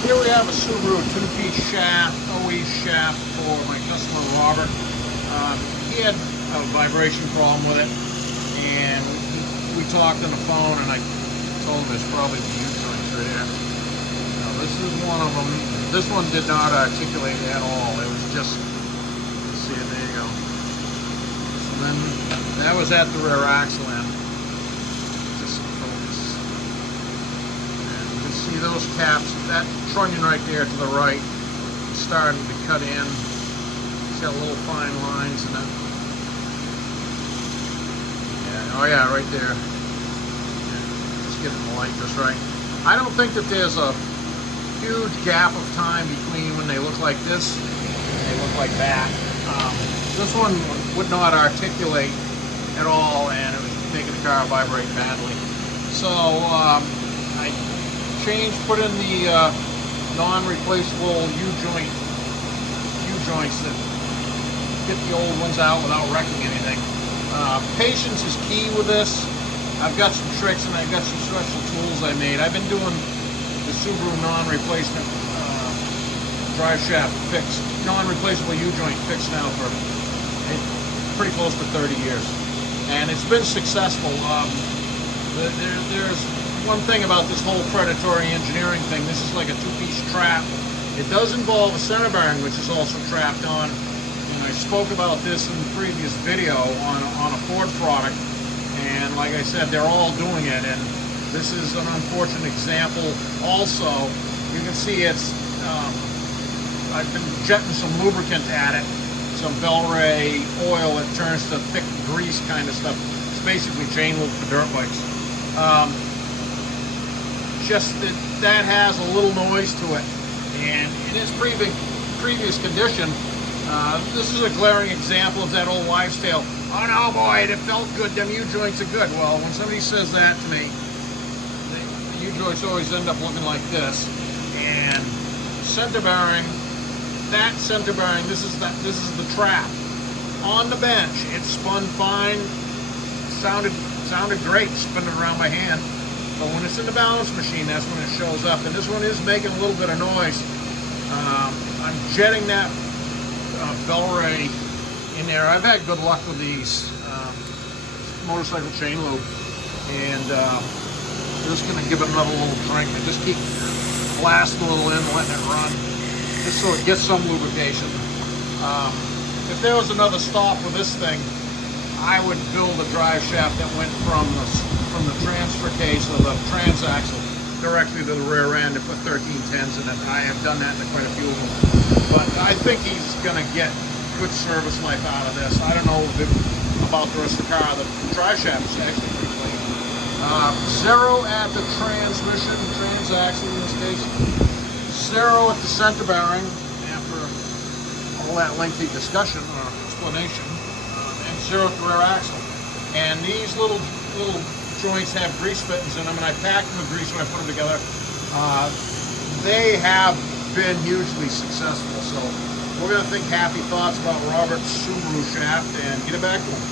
Here we have a Subaru two-piece shaft, OE shaft for my customer Robert. He had a vibration problem with it, and we talked on the phone, and I told him there's probably the U-joints right here. Now, this is one of them. This one did not articulate at all. It was just, let's see it, there you go. So then that was at the rear axle end. Just focus. And you can see those caps, that trunnion right there to the right is starting to cut in. It's got little fine lines in it. Yeah, oh yeah, right there. Yeah, just getting the light just right. I don't think that there's a huge gap of time between when they look like this and they look like that. This one would not articulate at all, and it was making the car vibrate badly. So I put in the non-replaceable U-joints that get the old ones out without wrecking anything. Patience is key with this. I've got some tricks and I've got some special tools I made. I've been doing the Subaru non-replacement drive shaft fix, non-replaceable U-joint fix now for pretty close to 30 years. And it's been successful. There's one thing about this whole predatory engineering thing. This is like a two-piece trap. It does involve a center bearing, which is also trapped on. And I spoke about this in the previous video on a Ford product. And like I said, they're all doing it. And this is an unfortunate example. Also, you can see it's, I've been jetting some lubricant at it, some Velray oil that turns to thick grease kind of stuff. It's basically chain lube for dirt bikes. Just that has a little noise to it, and in its previous condition, this is a glaring example of that old wives' tale. Oh no, boy, it felt good. Them U-joints are good. Well, when somebody says that to me, the U-joints always end up looking like this. And center bearing, that center bearing, this is the trap on the bench. It spun fine, sounded great spinning around my hand. But when it's in the balance machine, that's when it shows up. And this one is making a little bit of noise. I'm jetting that Velray in there. I've had good luck with these motorcycle chain lube. And just going to give it another little drink and just keep blasting a little in, letting it run, just so it gets some lubrication. If there was another stop with this thing, I would build a drive shaft that went from the transfer case of the transaxle directly to the rear end and put 1310s in it. I have done that in quite a few of them. But I think he's going to get good service life out of this. I don't know about the rest of the car. The drive shaft is actually pretty clean. Zero at the transmission, transaxle in this case. Zero at the center bearing after all that lengthy discussion or explanation. And zero at the rear axle. And these little joints have grease fittings in them, and I packed them with grease when I put them together. They have been hugely successful, so we're going to think happy thoughts about Robert's Subaru shaft and get it back to him.